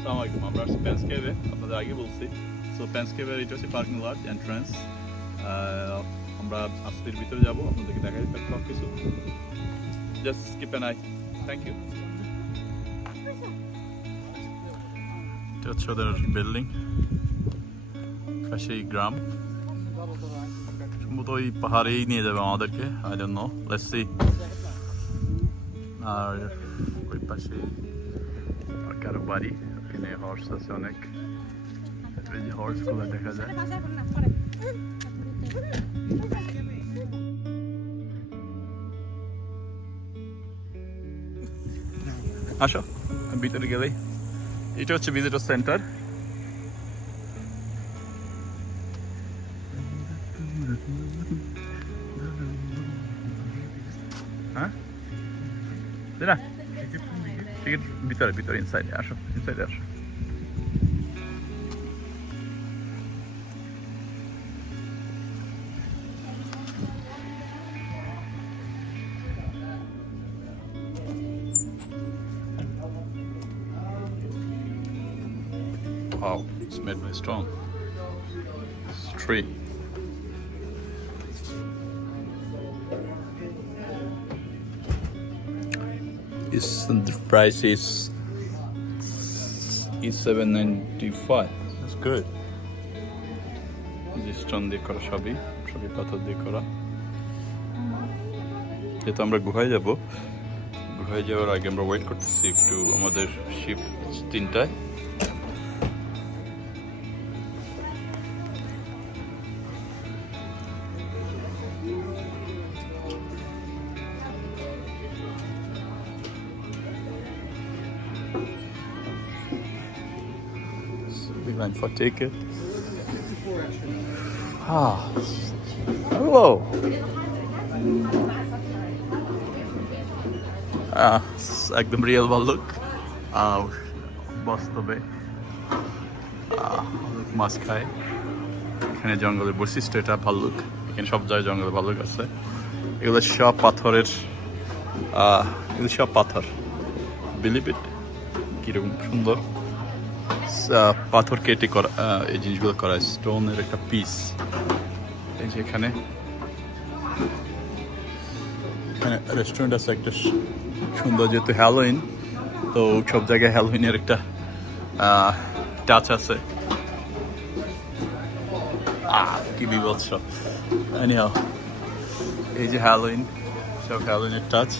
আসসালামাইকুম, আমরা আসছি পেন্স কেভে, আপনাদের আগে বলছি। সো পেন্স কেভের এটা হচ্ছে পার্কিং লট এন্ট্রান্স। আমরা আস্তির ভিতরে যাবো, আপনাদেরকে দেখাই সব কিছু। Just keep an eye. Thank you. এটা হচ্ছে ওদের বিল্ডিং, পাশেই গ্রাম। সম্ভবত ওই পাহাড়েই নিয়ে যাবে আমাদেরকে, I don't know, let's see. আর ওই পাশে কারো বাড়ি, এখানে হর্স আছে অনেক, এই যে হর্সগুলো দেখা যায়। আসো ভিতরে গেলেই এটা হচ্ছে ভিজিটর সেন্টার। হ্যাঁ না, টিকিট ভিতরে ভিতরে ইনসাইডে আসো, ইনসাইডে আসো। Wow, it's made by stone. It's a tree. The price is $7.95. That's good. This stone দিয়ে করা, সবই পাথর দিয়ে করা। যেহেতু আমরা গুহায় যাব, গুহায় যাওয়ার আগে আমরা ওয়েট করতেছি একটু, আমাদের শিফট 3টায়। Big line for ticket. Hello. একদম রিয়েল ভাল্লুক, বাস্তবে মাছ খায়। এখানে জঙ্গলের বৈশিষ্ট্য এটা, ভাল্লুক। এখানে সব জায়গায় জঙ্গলে ভাল্লুক আছে। এগুলো সব পাথরের, এগুলো সব পাথর। বিলিভ ইট, কিরকম সুন্দর পাথর কেটে করা এই জিনিসগুলো করা, স্টোনের একটা পিস। এই যে এখানে রেস্টুরেন্ট আছে একটা সুন্দর, যেহেতু হ্যালোইন, তো সব জায়গায় হ্যালোইনের একটা টাচ আছে। কি বিভৎস। এনিহাও, এই যে হ্যালোইন, সব হ্যালোইনের টাচ।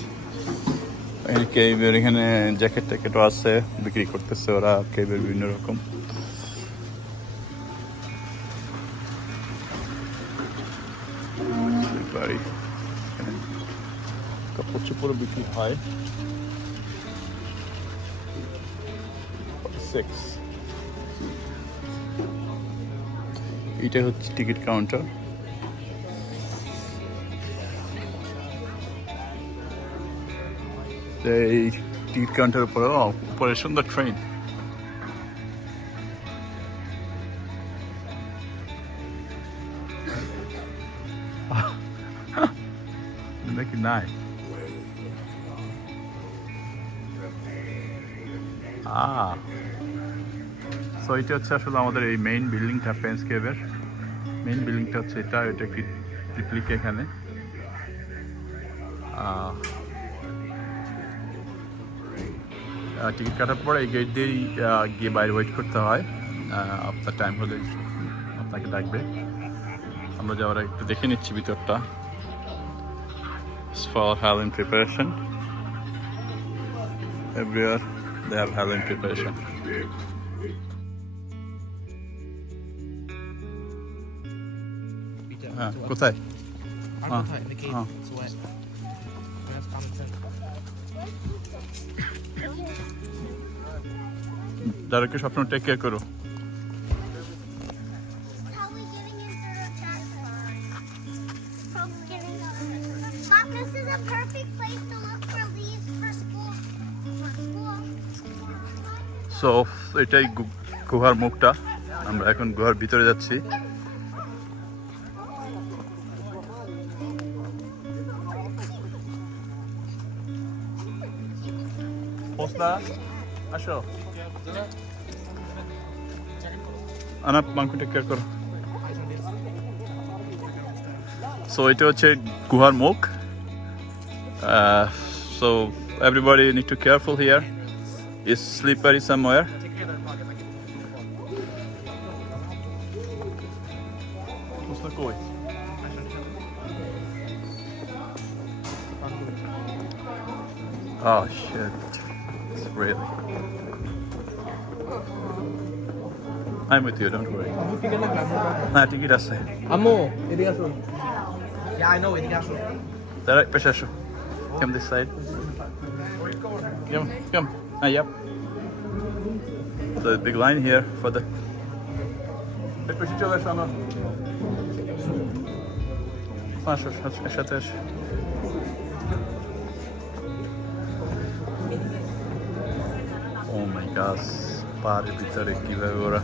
কেবের এখানে জ্যাকেট ট্যাকেটও আছে, বিক্রি করতেছে ওরা কেবের বিভিন্ন রকম। বাড়ি, কাপড় চোপড় বিক্রি হয়। 6 এটা হচ্ছে টিকিট কাউন্টার। এই টিকিট কাউন্টার উপরে সুন্দর ট্রেন। নাকি নাই, সো এটা হচ্ছে আসলে আমাদের এই মেইন বিল্ডিংটা, পেন্স কেভের মেইন বিল্ডিংটা হচ্ছে এটা একটি রিপ্লিকা। এখানে টিকিট কাটার পরে এই গেট দিয়েই গিয়ে বাইরে ওয়েট করতে হয়। আপনার টাইম হলে আপনাকে ডাকবে। আমরা যাওয়ার একটু দেখে নিচ্ছি ভিতরটা। For Halloween preparation, everywhere they have Halloween preparation. কোথায়? যারা সবসময় টেক কেয়ার করো। সো এটাই গুহার মুখটা, আমরা এখন গুহার ভিতরে যাচ্ছি। আসো আনা মাংকু টেক কেয়ার করো। সো এটা হচ্ছে গুহার মুখ। So everybody need to careful here. It's slippery somewhere. Oh shit. It's really. I'm with you, don't worry. Nah, ticket আছে. আম্মু এদিকে আসুন। Yeah, I know এদিকে আসুন। Direct পেশে আসো. Come this side. Come. Yep. So big line here for the. পেশে চলে আসো না। আসো, একসাথে আসো। Oh my gosh, পাহাড়ের ভিতরে কিভাবে ওরা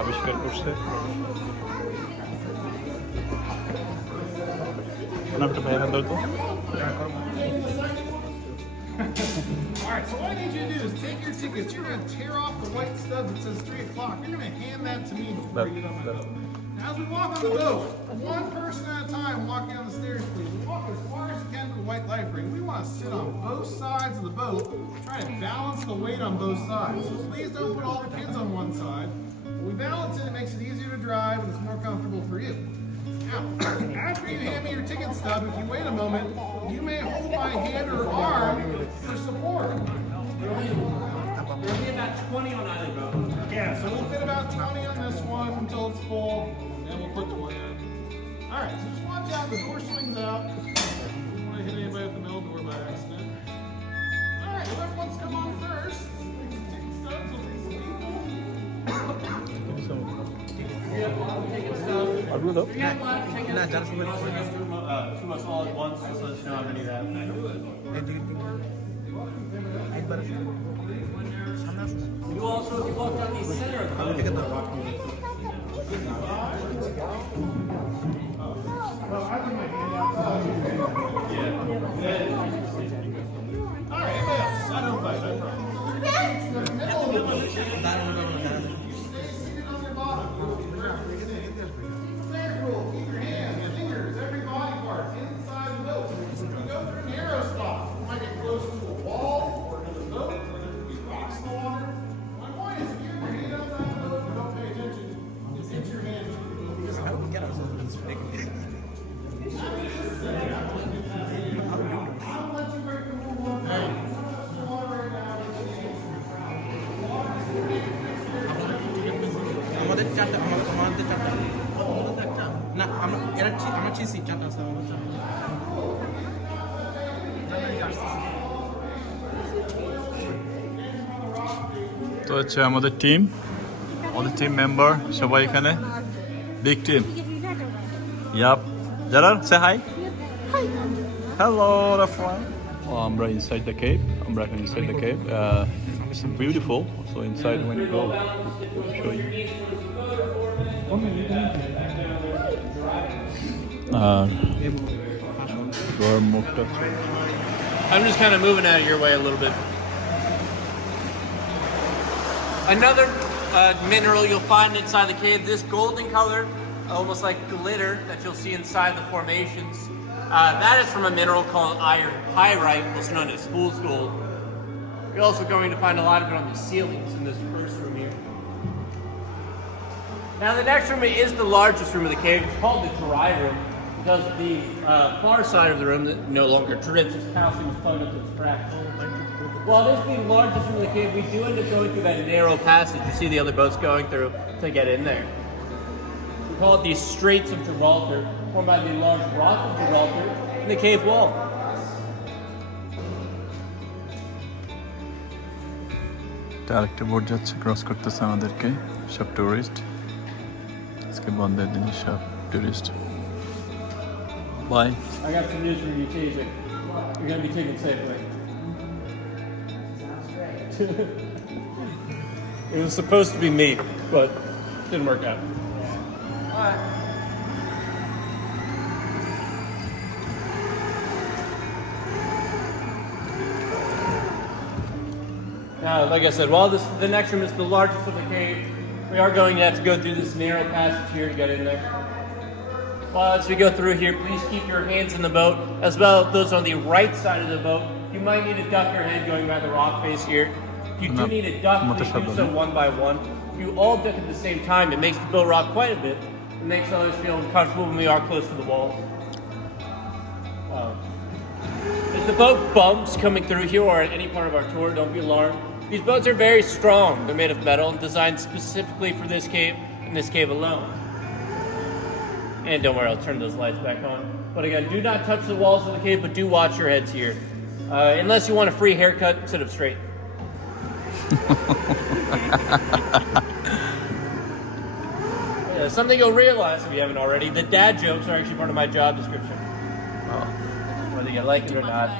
আবিষ্কার করছে। নামটা ভাই হাত দাও তো। Alright, so what I need you to do is take your tickets. You're going to tear off the white stub that says 3 o'clock. You're going to hand that to me before you get on the boat. Now, as we walk on the boat, one person at a time walking on the stairs, please. We walk as far as you can to the white life ring. We want to sit on both sides of the boat, try to balance the weight on both sides. So please don't put all the kids on one side. When we balance it, it makes it easier to drive and it's more comfortable for you. Now, after you hand me your ticket stub, if you wait a moment, you may hold my hand or arm for support. There'll be about 20 on either boat. Yeah, so we'll fit about 20 on this one until it's full, and we'll put 20 on. Alright, so just watch out, the door swings out. You don't want to hit anybody at the middle door by accident. Alright, whoever wants to come on first, take some ticket stubs, we'll take some people. না যারা সবাই To us all at once, just let us know how many you have. একবার সামনে আসুন। You also, if you walk down the center of the এখানে দাও। Alright, anybody else? I don't bite, I promise. দাঁড়ানো, দাঁড়ানো, দাঁড়ানো। Stay seated on your bottom. Third rule, keep your hands, fingers, every body part inside the boat. If you go through narrow spots, you might get close to a wall or another boat or there could be rocks in the water. My point is, if you have your hand outside the boat and don't pay attention, just hit your hand. How do we get ourselves in this big? I'll let you break the rule one time. The water right now is আমাদের চারটা আমাদের চারটা একটা না আমরা এরা আমরা চিসি চারটা আছে আমাদের চারটা তো হচ্ছে আমাদের টিম মেম্বার সবাই এখানে বিগ টিম। ইয়াপ জারার সে হাই। Hello everyone. আমরা inside the cave. আমরা এখন inside the cave. It's beautiful. So inside when you go, I'll show you. Door মুখটা I'm just kind of moving out of your way a little bit. Another mineral you'll find inside the cave, this golden color, almost like glitter that you'll see inside the formations. That is from a mineral called iron pyrite, also known as fool's gold. You're also going to find a lot of it on the ceilings in this first room here. Now the next room is the largest room of the cave. It's called the dry room because the far side of the room that no longer drips, its calcium is plugged up to its cracks. While this being the largest room of the cave, we do end up going through that narrow passage you see the other boats going through to get in there. We call it the Straits of Gibraltar, formed by the large rock of Gibraltar in the cave wall. আরেকটা boat যাচ্ছে, cross করতেছে আমাদেরকে, সব tourist. আজকে বন্ধের দিনে সব tourist. Bye. I got some news for you, TJ. You're going to be taken safely. It was supposed to be me, but didn't work out. Now, like I said, while the next room is the largest of the cave, we are going to have to go through this narrow passage here to get in there. Well, as we go through here, please keep your hands in the boat, as well as those on the right side of the boat. You might need to duck your head going by the rock face here. If you do need to duck, please do so one by one. If you all duck at the same time, it makes the boat rock quite a bit. It makes others feel comfortable when we are close to the walls. If the boat bumps coming through here or at any part of our tour, don't be alarmed. These boats are very strong. They're made of metal and designed specifically for this cave and this cave alone. And don't worry, I'll turn those lights back on. But again, do not touch the walls of the cave, but do watch your heads here. Unless you want a free haircut, sit up straight. Something you'll realize if you haven't already, the dad jokes are actually part of my job description. Oh. Whether you like it or not.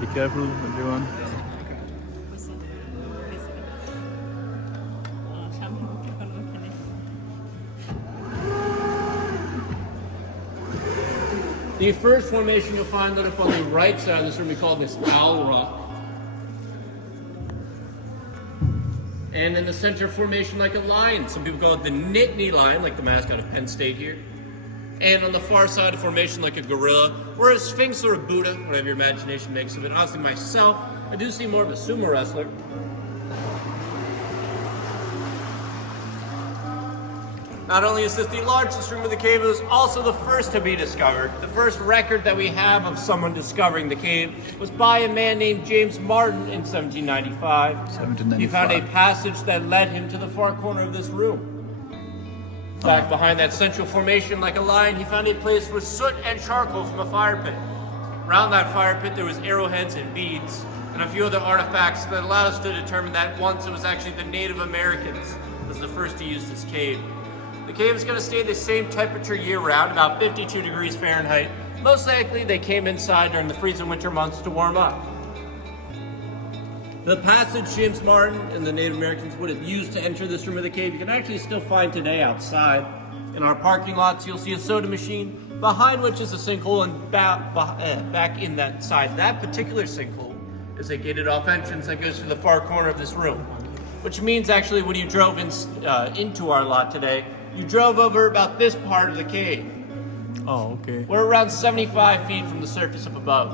Be careful, everyone. The first formation you'll find that up on the right side of this room, we call this Owl Rock. And in the center formation like a lion. Some people call it the Nittany Lion, like the mascot of Penn State here. And on the far side of formation like a gorilla, or a sphinx or a Buddha, whatever your imagination makes of it. Honestly, myself, I do see more of a sumo wrestler. Not only is this the largest room of the cave, it was also the first to be discovered. The first record that we have of someone discovering the cave was by a man named James Martin in 1795. He found a passage that led him to the far corner of this room. Back behind that central formation like a lion, he found a place with soot and charcoal from a fire pit. Around that fire pit there was arrowheads and beads, and a few other artifacts that allowed us to determine that once it was actually the Native Americans that was the first to use this cave. The cave is going to stay the same temperature year-round, about 52 degrees Fahrenheit. Most likely they came inside during the freezing winter months to warm up. The passage James Martin and the Native Americans would have used to enter this room of the cave, you can actually still find today outside. In our parking lots, you'll see a soda machine, behind which is a sinkhole, and back in that side, that particular sinkhole is a gated off entrance that goes to the far corner of this room. Which means actually when you drove into our lot today, you drove over about this part of the cave. Oh, okay. We're around 75 feet from the surface up above.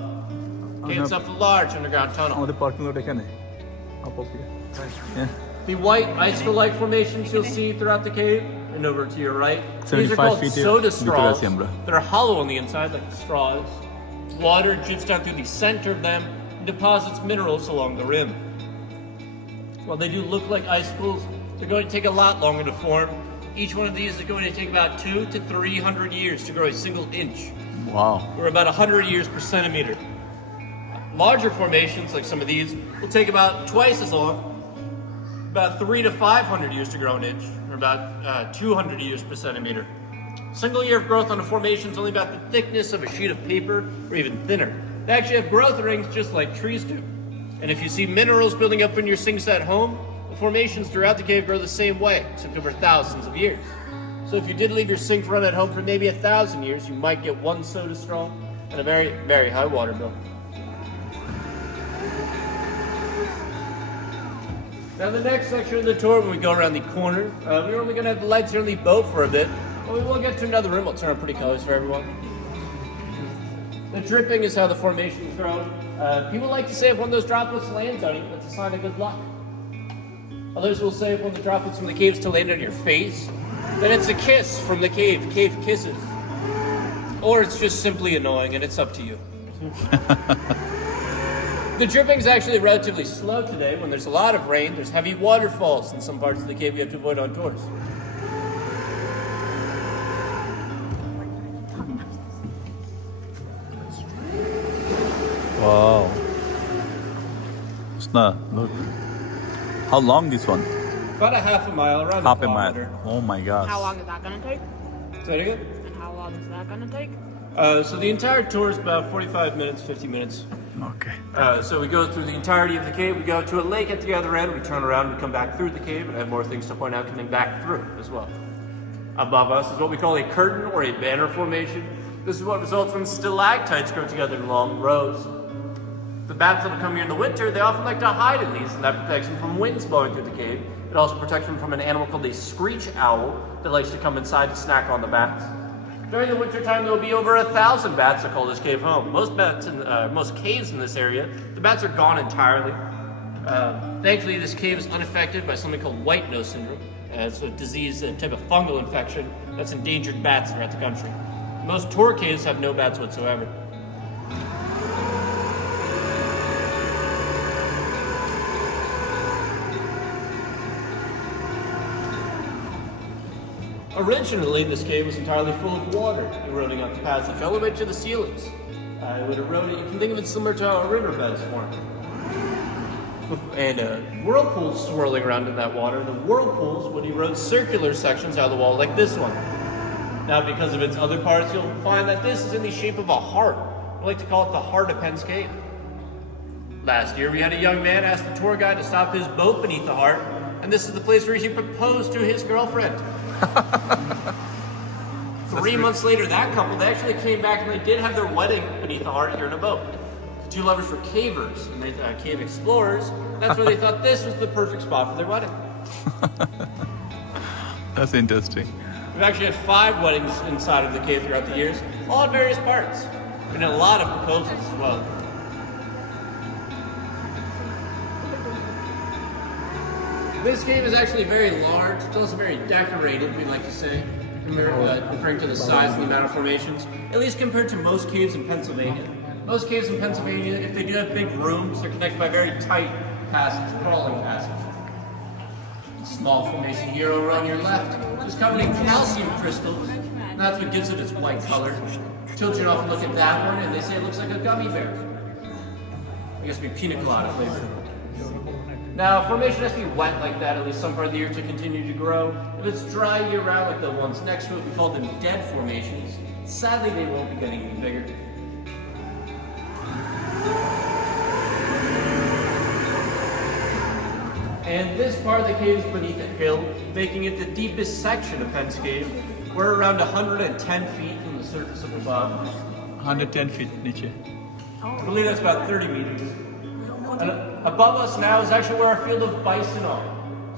Okay, it's up a large underground tunnel. The parking lot এখানে. Up here. Yeah. The white icicle-like formations you'll see throughout the cave, and over to your right, these are called soda straws. They're hollow on the inside like the straws. Water drips down through the center of them and deposits minerals along the rim. While they do look like icicles, they're going to take a lot longer to form. Each one of these is going to take about 200 to 300 years to grow a single inch. Wow. Or about 100 years per centimeter. Larger formations, like some of these, will take about twice as long, about 300 to 500 years to grow an inch, or about 200 years per centimeter. Single year of growth on a formation is only about the thickness of a sheet of paper, or even thinner. They actually have growth rings just like trees do. And if you see minerals building up in your sinks at home, the formations throughout the cave grow the same way, except over thousands of years. So if you did leave your sink run at home for maybe 1,000 years, you might get one soda straw and a very, very high water bill. Now the next section of the tour, when we go around the corner, we're only going to have the lights here on the boat for a bit, but we will get to another room. I'll turn on pretty colors for everyone. The dripping is how the formations grow. People like to say if one of those droplets lands on you, that's a sign of good luck. Others will say if one of the droplets from the cave is to land on your face, then it's a kiss from the cave. Cave kisses. Or it's just simply annoying, and it's up to you. The dripping is actually relatively slow today. When there's a lot of rain, there's heavy waterfalls in some parts of the cave you have to avoid on tours. Wow. Snah, look. How long this one? About a half a mile, around Half a a mile. kilometer. Oh my gosh. How long is that gonna take? Say it again? And how long is that gonna take? So the entire tour is about 45 minutes, 50 minutes. Okay. So we go through the entirety of the cave. We go to a lake at the other end. We turn around. We come back through the cave, and I have more things to point out coming back through as well. Above us is what we call a curtain or a banner formation. This is what results when stalactites grow together in long rows. The bats that will come here in the winter, they often like to hide in these, and that protects them from winds blowing through the cave. It also protects them from an animal called a screech owl that likes to come inside to snack on the bats. During the winter time, there will be over 1,000 bats that call this cave home. Most caves in this area, the bats are gone entirely. Thankfully, this cave is unaffected by something called white nose syndrome. It's a disease, a type of fungal infection that's endangered bats throughout the country. Most tour caves have no bats whatsoever. Originally, this cave was entirely full of water eroding up the passage, all the way to the ceilings. It would erode it. You can think of it similar to how a riverbed is formed. And whirlpools swirling around in that water. The whirlpools would erode circular sections out of the wall like this one. Now, because of its other parts, you'll find that this is in the shape of a heart. We like to call it the heart of Penn's cave. Last year, we had a young man ask the tour guide to stop his boat beneath the heart, and this is the place where he proposed to his girlfriend. 3 months later, that couple, they actually came back and they did have their wedding beneath the heart here in a boat. The two lovers were cavers and they cave explorers. That's where they thought this was the perfect spot for their wedding. That's interesting. We've actually had 5 weddings inside of the cave throughout the years, all at various parts. And a lot of proposals as well. This cave is actually very large. It's also very decorated, we like to say, referring to the size and the amount of formations, at least compared to most caves in Pennsylvania. Most caves in Pennsylvania, if they do have big rooms, they're connected by very tight passage, crawling passage. A small formation here over on your left is covered in calcium crystals. And that's what gives it its white color. Children often look at that one and they say it looks like a gummy bear. I guess it'd be pina colada flavor. Now, a formation has to be wet like that at least some part of the year to continue to grow. If it's dry year-round like the ones next to it, we call them dead formations. Sadly, they won't be getting any bigger. And this part of the cave is beneath a hill, making it the deepest section of Penn's cave. We're around 110 feet from the surface of above. 110 feet, Nietzsche. I believe that's about 30 meters. And above us now is actually where our field of bison are.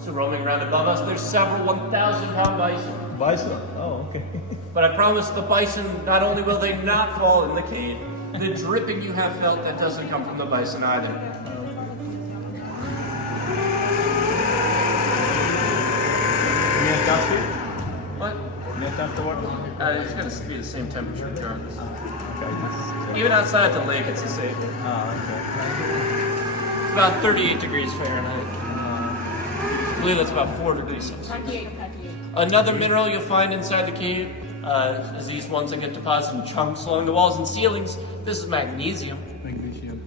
So roaming around above us, there's several 1,000-pound bison. Bison? Oh, okay. But I promise the bison, not only will they not fall in the cave, the dripping you have felt, that doesn't come from the bison either. You gonna touch it? What? You gonna touch the water? It's going to be the same temperature regardless. Okay. Even outside the lake, it's the same. It's about 38 degrees Fahrenheit. I believe that's about 4 degrees Celsius. Another mineral you'll find inside the cave is these ones that get deposited in chunks along the walls and ceilings. This is magnesium.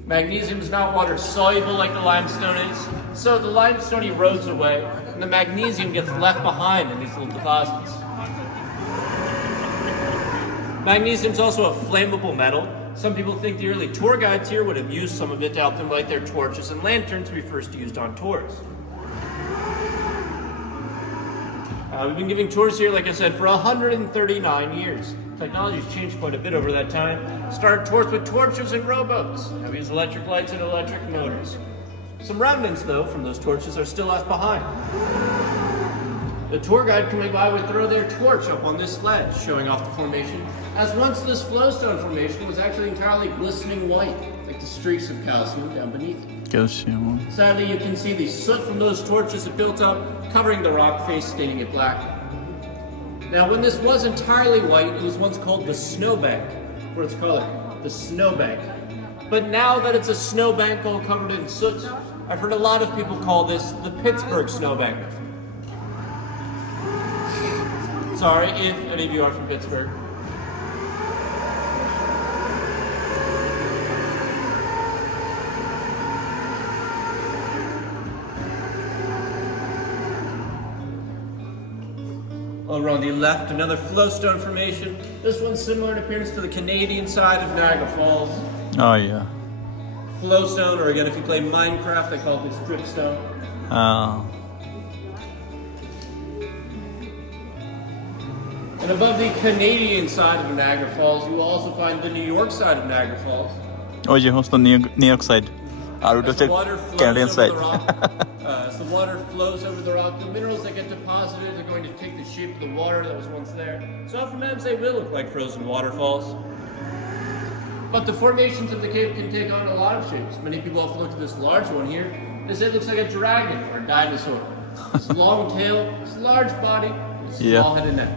Magnesium is not water soluble like the limestone is, so the limestone erodes away, and the magnesium gets left behind in these little deposits. Magnesium is also a flammable metal. Some people think the early tour guides here would have used some of it to help them light their torches and lanterns we first used on tours. We've been giving tours here, like I said, for 139 years. Technology's changed quite a bit over that time. Started tours with torches and rowboats. Now we use electric lights and electric motors. Some remnants, though, from those torches are still left behind. The tour guide coming by would throw their torch up on this ledge, showing off the formation, as once this flowstone formation was actually entirely glistening white, like the streaks of calcium down beneath it. Calcium. Sadly, you can see the soot from those torches that built up, covering the rock face, staining it black. Now, when this was entirely white, it was once called the snowbank, for its color, the snowbank. But now that it's a snowbank all covered in soot, I've heard a lot of people call this the Pittsburgh snowbank. Sorry if any of you are from Pittsburgh. Over on the left, another flowstone formation. This one's similar in appearance to the Canadian side of Niagara Falls. Oh, yeah. Flowstone, or again, if you play Minecraft, they call it this dripstone. Oh. And above the Canadian side of Niagara Falls, you will also find the New York side of Niagara Falls. ওই যে সমস্ত new York side আর ওটা As হচ্ছে the water flows Canadian over side the rock, as the water flows over the rock, the minerals that get deposited are going to take the shape of the water that was once there. So oftentimes they will look like frozen waterfalls. But the formations of the cave can take on a lot of shapes. Many people have looked at this large one here. They say it looks like a dragon or a dinosaur. It's long tail, it's large body, it's small head and neck.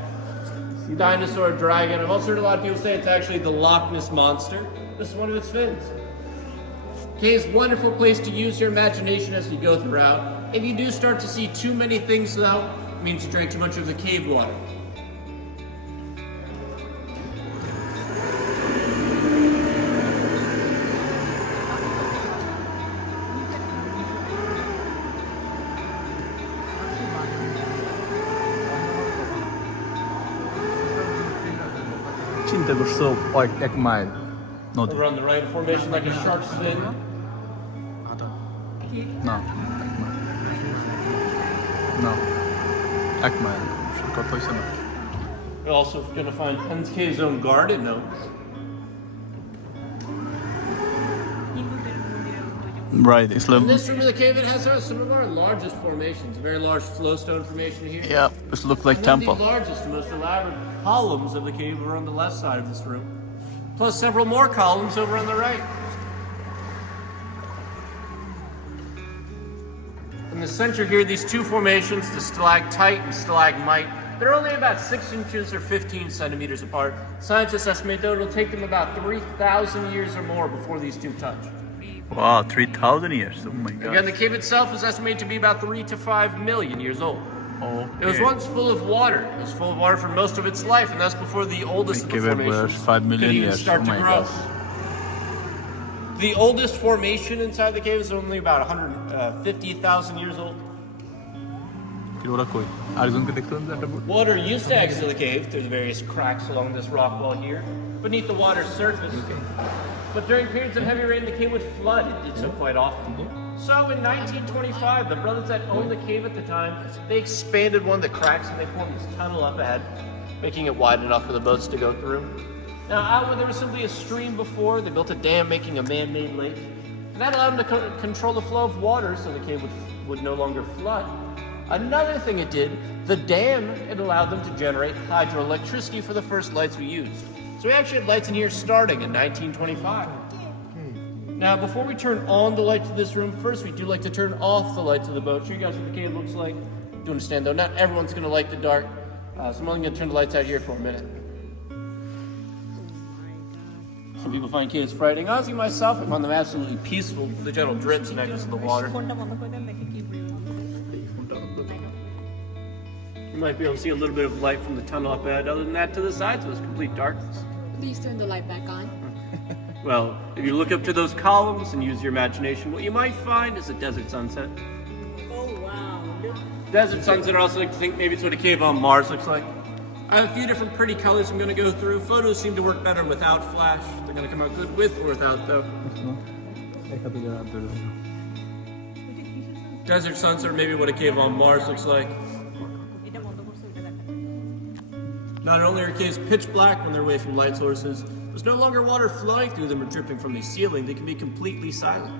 Dinosaur, dragon. I've also heard a lot of people say it's actually the Loch Ness monster. This is one of its fins. Cave's wonderful place to use your imagination as you go throughout. If you do start to see too many things though, it means you drank too much of the cave water. চিন্তা করছো এক mile নদী Over on the right formation like a shark's fin. না না এক mile কথা হয়েছে না You're also going to find Penn's Cave's own garden though. Right, Islam. In this room of the cave, it has some of our largest formations. A very large flowstone formation here. Yeah, it looks like And then temple. the largest and most elaborate columns of the cave are on the left side of this room. Plus several more columns over on the right. In the center here, these two formations, the stalactite and stalagmite, they're only about 6 inches or 15 centimeters apart. Scientists estimate that it'll take them about 3,000 years or more before these two touch. Wow, 3,000 years. Oh my god. Again, the cave itself is estimated to be about 3 to 5 million years old. Okay. It was once full of water. It was full of water for most of its life, and that's before the oldest of the Give it formations 5 million could even years. start Oh to my grow. god. The oldest formation inside the cave is only about 150,000 years old. কি ওরা কই আরেকজনকে দেখতে পান একটা Water used to exit the cave through the various cracks along this rock wall here, beneath the water's surface. But during periods of heavy rain, the cave would flood. It did so quite often. So in 1925, the brothers that owned the cave at the time, they expanded one of the cracks and they formed this tunnel up ahead, making it wide enough for the boats to go through. Now, out where there was simply a stream before, they built a dam making a man-made lake. And that allowed them to control the flow of water so the cave would no longer flood. Another thing it did, the dam, it allowed them to generate hydroelectricity for the first lights we used. So we actually had lights in here starting in 1925. Now, before we turn on the lights of this room, first we do like to turn off the lights of the boat. Show you guys what the cave looks like. Do understand though, not everyone's going to like the dark. So I'm only going to turn the lights out here for a minute. Some people find caves frightening. Honestly, myself, I find them absolutely peaceful. The gentle drips and echoes of the water. You might be able to see a little bit of light from the tunnel up ahead. Other than that, to the sides, it was complete darkness. Please turn the light back on. Well, if you look up to those columns and use your imagination, what you might find is a desert sunset. Oh wow. Desert sunset, I also like to think maybe it's what a cave on Mars looks like. I have a few different pretty colors I'm going to go through. Photos seem to work better without flash. They're going to come out good with or without, though. Desert sunset, or maybe what a cave on Mars looks like. Not only are caves pitch black when they're away from light sources, there's no longer water flowing through them or dripping from the ceiling. They can be completely silent.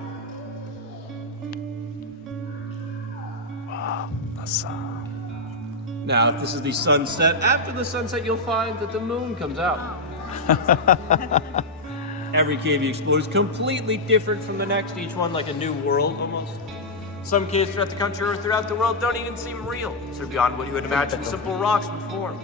Now, if this is the sunset, after the sunset, you'll find that the moon comes out. Every cave you explore is completely different from the next, each one like a new world almost. Some caves throughout the country or throughout the world don't even seem real. So beyond what you would imagine simple rocks would form.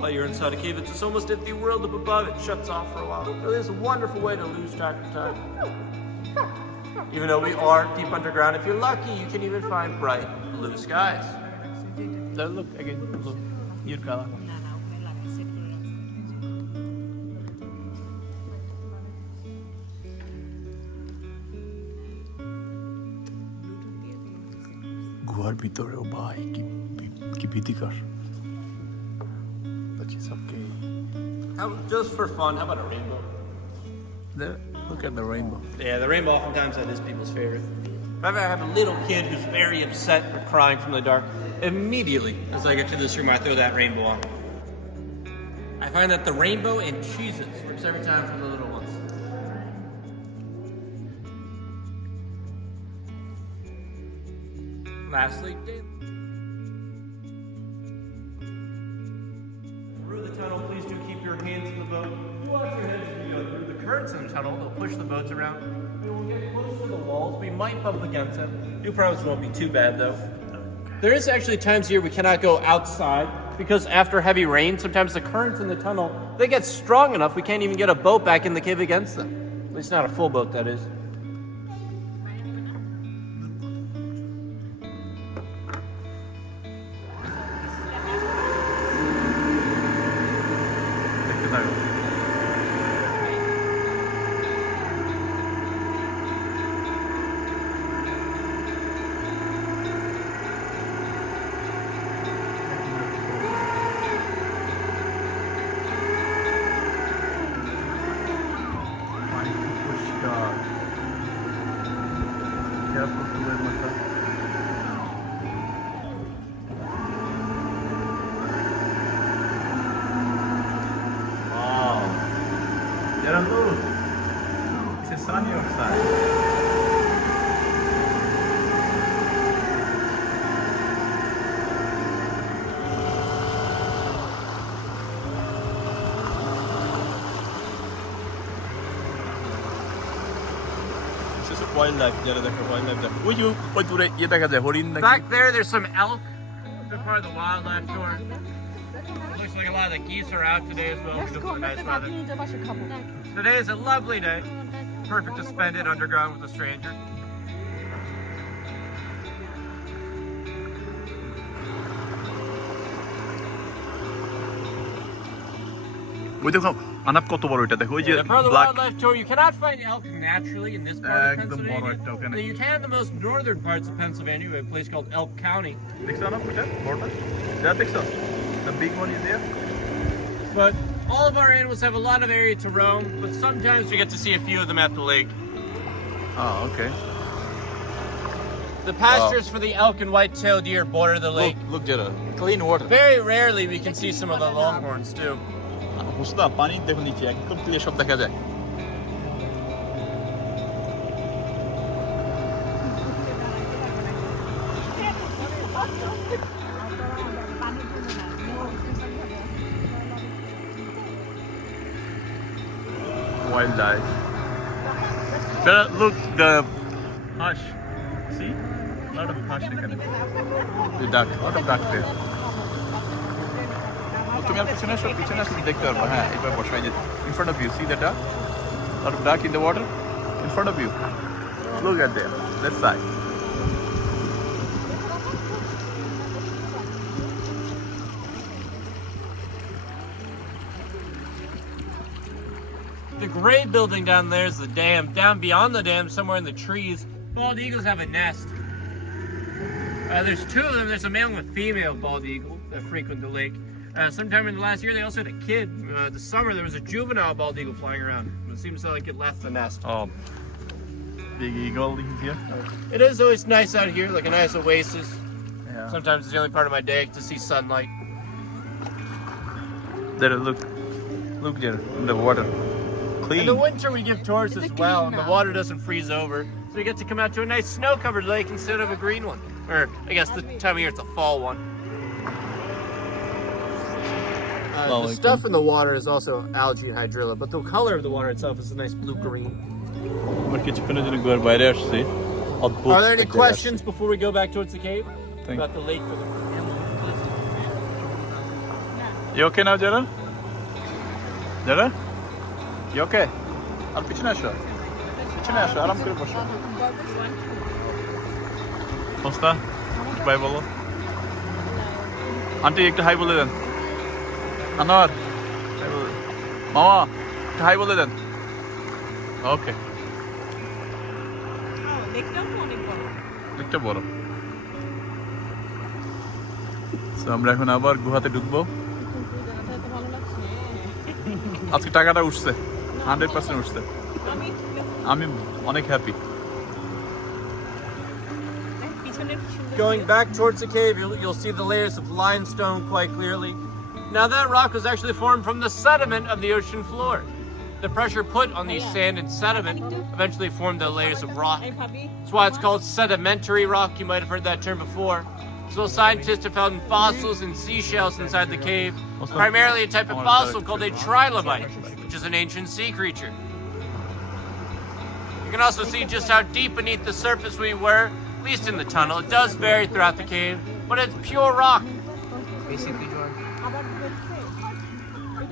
While you're inside a cave, it's almost as if the world up above it shuts off for a while. It really is a wonderful way to lose track of time. Even though we are deep underground, if you're lucky, you can even find bright blue skies. Look again. Look. Your color. গুহার ভিতরেও ভাই কি ভীতিকর Just for fun, how about a rainbow? Look at the rainbow. Yeah, the rainbow oftentimes that is people's favorite. If I ever have a little kid who's very upset or crying from the dark, immediately as I get to this room, I throw that rainbow on. I find that the rainbow and cheeses works every time for the little ones. Lastly, through the tunnel, please do keep your hands in the boat. You watch your heads as we go through. The currents in the tunnel, they'll push the boats around. We will get close to the walls. We might bump against them. You promise it won't be too bad, though. There is actually times here we cannot go outside because after heavy rain, sometimes the currents in the tunnel, they get strong enough we can't even get a boat back in the cave against them. At least not a full boat, that is. Sunny outside. This is a wildlife. Back there, there's some elk. They're part of the wildlife tour. Looks like a lot of the geese are out today as well. Beautiful, nice weather. Today is a lovely day. Perfect to spend it underground with a stranger. ওই দেখো আনাপ কত বড় এটা দেখো ওই যে Part of the black wildlife tour, you cannot find elk naturally in this part of একদম বড় Pennsylvania. একটা ওখানে But you can in the most northern parts of Pennsylvania, a place called Elk County. দেখছো আনাপ ওটা বড়টা যা দেখছো the big one is there But all of our animals have a lot of area to roam, but sometimes we get to see a few of them at the lake. oh okay The pastures for the elk and white-tailed deer border the lake. look Gerard clean water Very rarely we can see some of the longhorns too. বুঝতা পানি দেখো নিচে একদম clear সব দেখা যায় wildlife. Look, the hush. See? A lot of hush এখানে. The duck, a lot of duck there. তুমি আর পিছনে আসো তুমি দেখতে পারবো হ্যাঁ এবার বসো এই যে in front of you see the duck? A lot of duck in the water in front of you. Look at them. That side. The gray building down there is the dam. Down beyond the dam, somewhere in the trees, bald eagles have a nest. There's two of them. There's a male and a female bald eagle that frequent the lake. Sometime in the last year, they also had a kid. This summer, there was a juvenile bald eagle flying around. It seems like it left the nest. Oh, big eagle is here. It is always nice out here, like a nice oasis. Yeah. Sometimes it's the only part of my day to see sunlight. There, look there in the water. Clean. In the winter, we give tours as well, and the water doesn't freeze over. So we get to come out to a nice snow-covered lake instead of a green one. Or, I guess the time of year it's a fall one. The stuff in the water is also algae and hydrilla, but the color of the water itself is a nice blue-green. আমরা কিছুক্ষণের জন্য গোয়ার বাইরে আসছি অদ্ভুত Are there any questions before we go back towards the cave? Thank About the lake or the You okay now, Jara? Jara? You okay? আর পিছনে আসো আরাম করে বসো হোস্তা বাই বলো আন্টি একটু হাই বলে দেন আনোয়ার মামা একটু হাই বলে দেন ওকে একটা বড় তো আমরা এখন আবার গুহাতে ঢুকবো আজকে টাকাটা উঠছে 100% উঠছে আমি অনেক happy Going back towards the cave, you'll see the layers of limestone quite clearly. Now that rock was actually formed from the sediment of the ocean floor. The pressure put on these sand and sediment eventually formed the layers of rock. That's why it's called sedimentary rock. You might have heard that term before. So scientists have found fossils and seashells inside the cave, primarily a type of fossil called a trilobite, which is an ancient sea creature. You can also see just how deep beneath the surface we were, at least in the tunnel. It does vary throughout the cave, but it's pure rock.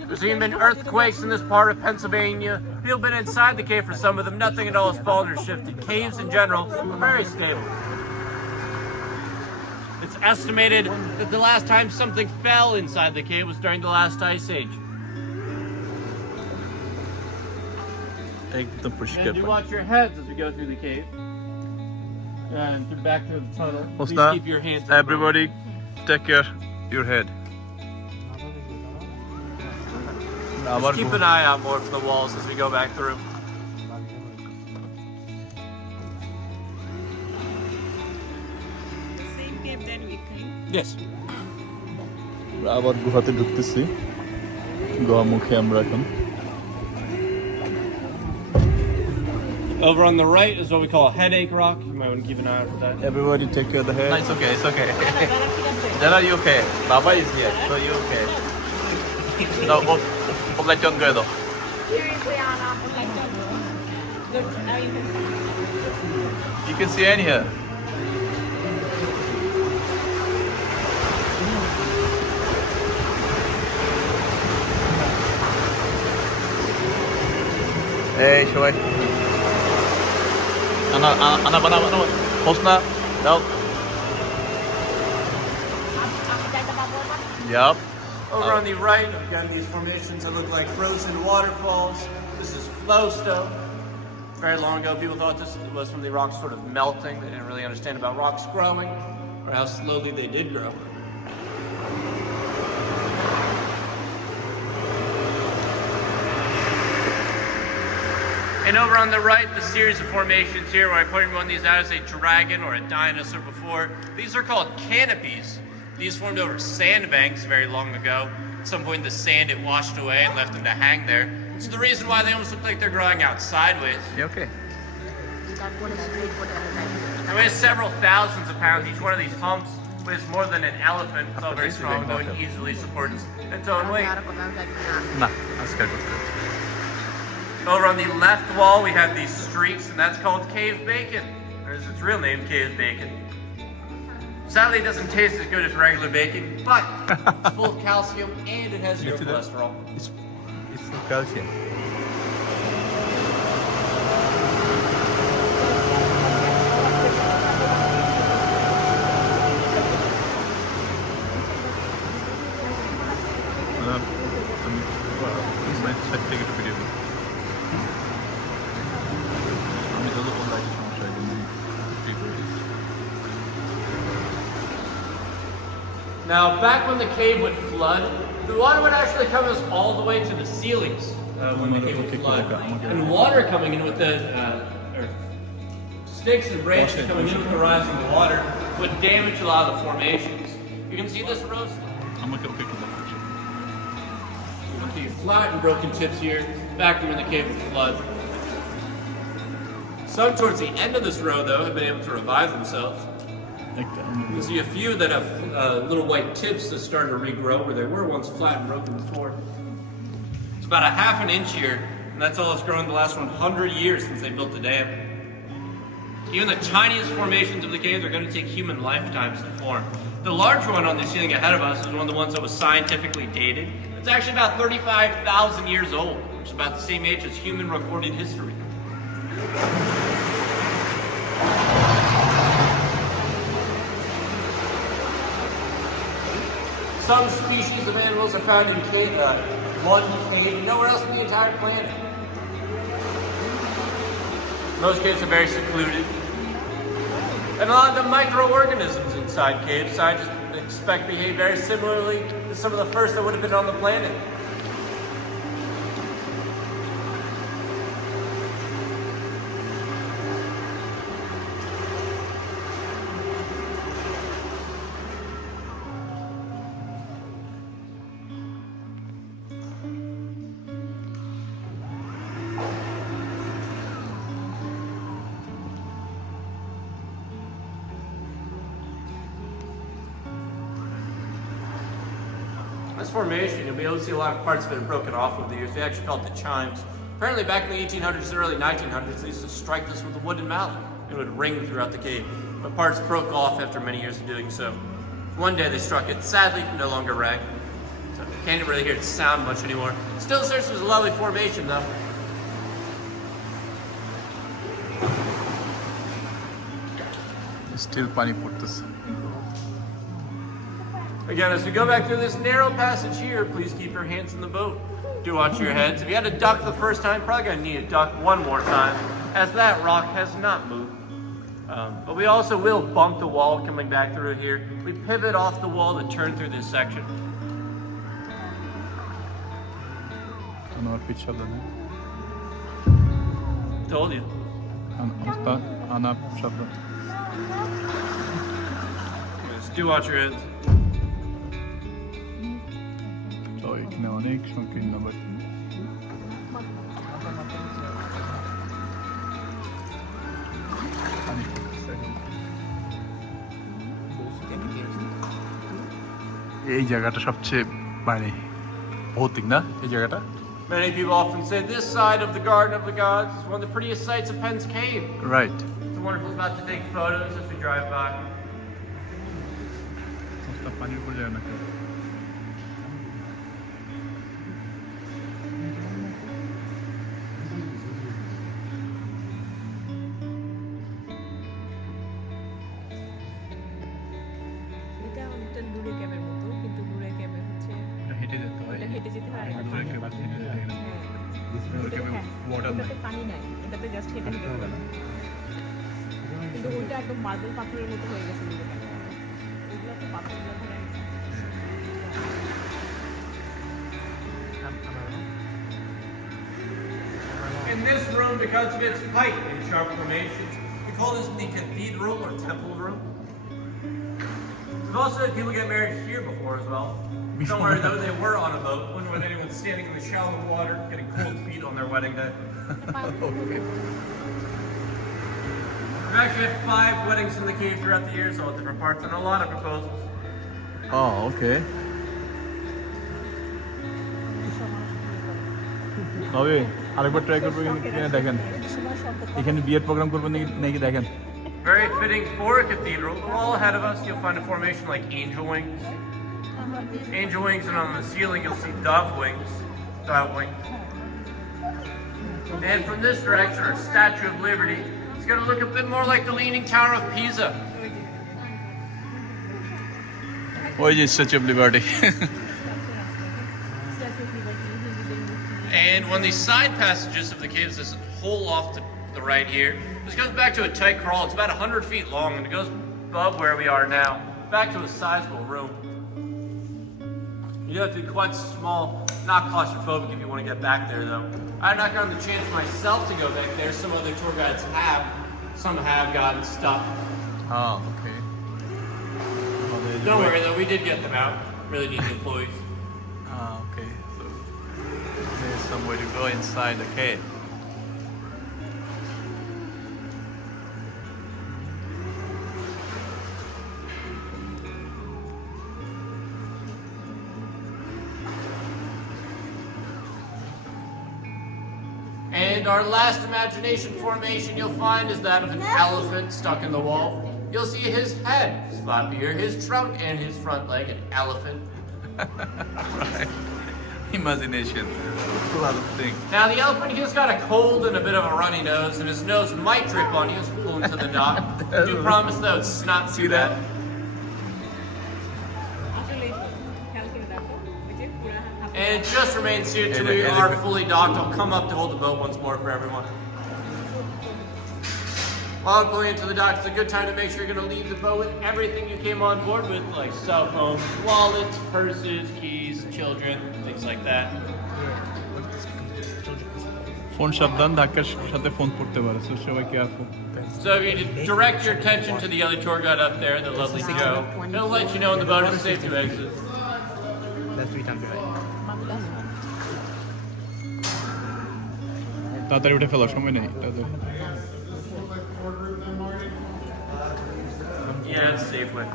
There's even been earthquakes in this part of Pennsylvania. People have been inside the cave for some of them. Nothing at all has fallen or shifted. Caves in general are very stable. It's estimated that the last time something fell inside the cave was during the last ice age. एकदम And Pushkar do पण. watch your heads as we go through the cave. And through back through the tunnel. Please Hosna, keep your hands up. everybody take care your head. Just keep an eye out more for the walls as we go back through. The same cave that we came. Yes. আবার গুহাতে ঢুকতেছি গুহা মুখে আমরা এখন Over on the right is what we call a headache rock. You might want to keep an eye out for that. everybody take care of the head. No, it's okay. Dara, you okay? Baba is here, so you okay? No, let John go though. Look, now you can see. You can see in here. Hey, Shoaib. Ana, Hosna, no. Yup. Over on the right, we've got these formations that look like frozen waterfalls. This is flowstone. Very long ago, people thought this was from the rocks sort of melting. They didn't really understand about rocks growing or how slowly they did grow. And over on the right, the series of formations here, where I pointed one of these out as a dragon or a dinosaur before. These are called canopies. These formed over sandbanks very long ago. At some point, the sand it washed away and left them to hang there. It's the reason why they almost look like they're growing out sideways. You okay? They weigh several thousands of pounds. Each one of these humps weighs more than an elephant. It's all very strong, though it easily supports its own weight. না আজকে আর করতে যাচ্ছি। Over on the left wall, we have these streaks, and that's called cave bacon. Or is its real name, cave bacon. Sadly, it doesn't taste as good as regular bacon, but it's full of calcium and it has zero see that? cholesterol. It's the calcium. থেকে একটু video আমি যত কোন লাইটের সমস্যা Now, back when the cave would flood, the water would actually come us all the way to the ceilings when the cave would flood. And water coming in with the or sticks and branches coming in with the rising water would damage a lot of the formations. You can see this row. আমাকে ওকে একটু দেখাচ্ছি You can see flat and broken tips here, back when the cave would flood. Some towards the end of this row, though, have been able to revive themselves. একটা You can see a few that have little white tips that started to regrow where they were once flat and broken before. It's about a half an inch here, and that's all it's grown the last 100 years since they built the dam. Even the tiniest formations of the caves are going to take human lifetimes to form. The large one on the ceiling ahead of us is one of the ones that was scientifically dated. It's actually about 35,000 years old, which is about the same age as human recorded history. Some species of animals are found in one cave, nowhere else on the entire planet. Most caves are very secluded. And a lot of the microorganisms inside caves, scientists expect behave very similarly to some of the first that would have been on the planet. This formation, you'll be able to see a lot of parts of it are broken off over the years. They actually call it the chimes. Apparently back in the 1800s, early 1900s, they used to strike this with a wooden mallet. It would ring throughout the cave. But parts broke off after many years of doing so. One day they struck it. Sadly, it no longer rang. So you can't really hear it sound much anymore. Still serves as a lovely formation though. Still পানি পড়তেছে. Again, as we go back through this narrow passage here, please keep your hands in the boat. Do watch your heads. If you had to duck the first time, probably gonna need to duck one more time, as that rock has not moved. But we also will bump the wall coming back through here. We pivot off the wall to turn through this section. আমার পিছ সাবধানে. Told you. আনা সাবধানে. Just do watch your heads. তো এখানে অনেক সংকীর্ণ বাড়ি. পানি পড়তেছে এখন. এই জায়গাটা সবচেয়ে মানে ভৌতিক না এই জায়গাটা? Many people often say this side of the Garden of the Gods is one of the prettiest sights of Penn's cave. Right. It's a wonderful spot to take photos as we drive by. পানির উপর যায় না কেউ. এটা অনেকটা দূরে ক্যামের মতো, কিন্তু দূরে ক্যামে হচ্ছে হেঁটে যেতে হয়. এটা হেঁটে যেতে হয়। আর দূরে ক্যামেরা হেঁটে যায় না. দূরে ক্যামেরা ওয়াটার নাই. এটাতে পানি নাই, এটাতে জাস্ট হেঁটে হেঁটে গেল। কিন্তু ওইটা একদম মার্বেল পাথরের মতো হয়ে গেছে দূরে ক্যামে। ওইগুলো তো পাথরগুলো ধরে In this room, because of its height and sharp formations, we call this the cathedral or temple room. We've also had people get married here before as well. Don't worry though, they were on a boat. Wouldn't want anyone standing in the shallow water getting cold feet on their wedding day. We've actually had 5 weddings in the cave throughout the years, all different parts, and a lot of proposals. Oh, okay. তবে আরেকবার try করবো কিনা দেখেন. এখানে বিয়ের programme করবেন নাকি দেখেন. Very fitting for a cathedral. The wall ahead of us, you'll find a formation like angel wings. Angel wings, and on the ceiling, you'll see dove wings. And from this direction, our Statue of Liberty, it's going to look a bit more like the Leaning Tower of Pisa. ওই যে Statue of Liberty. And one of these side passages of the cave is this hole off to the right here. This goes back to a tight crawl. It's about 100 feet long, and it goes above where we are now, back to a sizable room. You have to be quite small, not claustrophobic if you want to get back there, though. I've not gotten the chance myself to go back there. Some other tour guides have. Some have gotten stuck. Oh, okay. Don't worry, though. We did get them out. Really neat employees. Ah, okay. So there's some way to go inside the cave. And our last imagination formation you'll find is that of an elephant stuck in the wall. You'll see his head slap here, his trunk and his front leg, an elephant. Right. Imagination. A lot of things. Now the elephant, he's got a cold and a bit of a runny nose, and his nose might drip on you as we pull him to the dock. Do promise though it's not too bad. আসলে খেয়াল করে দেখো ওই যে পুরা হাত And it just remains here till we are fully docked. I'll come up to hold the boat once more for everyone. While going into the dock, it's a good time to make sure you're going to leave the boat with everything you came on board with, like cell phones, wallets, purses, keys, children, things like that. Phone সাবধান, ধাক্কার সাথে phone পড়তে পারে, so সবাই careful. So if you direct your attention to the other tour guide up there, the lovely Joe, he'll let you know when the boat is safe to exit. তাড়াতাড়ি উঠে ফেলার সময় নেই তাদের. Yeah, it's safe way.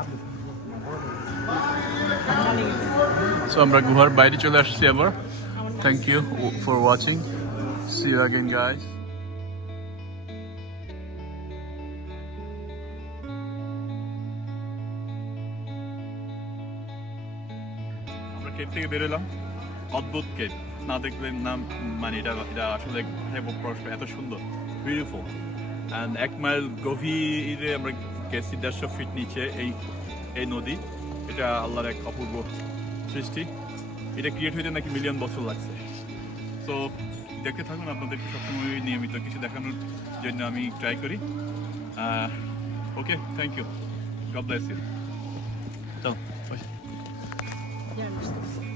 So আমরা গুহার বাইরে চলে আসছি আবার। Thank you for watching, see you again guys. আমরা কেভ থেকে বেরোলাম, অদ্ভুত কেভ, না দেখলে না মানে এটা আসলে এত সুন্দর, বিউটিফুল। অ্যান্ড 1 মাইল গভীরে আমরা গেছি, 150 ফিট নিচে এই নদী। এটা আল্লাহর এক অপূর্ব সৃষ্টি। এটা ক্রিয়েট হইতে নাকি মিলিয়ন বছর লাগছে। সো দেখতে থাকুন, আপনাদেরকে সবসময় নিয়মিত কিছু দেখানোর জন্য আমি ট্রাই করি। Okay, thank you, God bless you. চল। Yeah,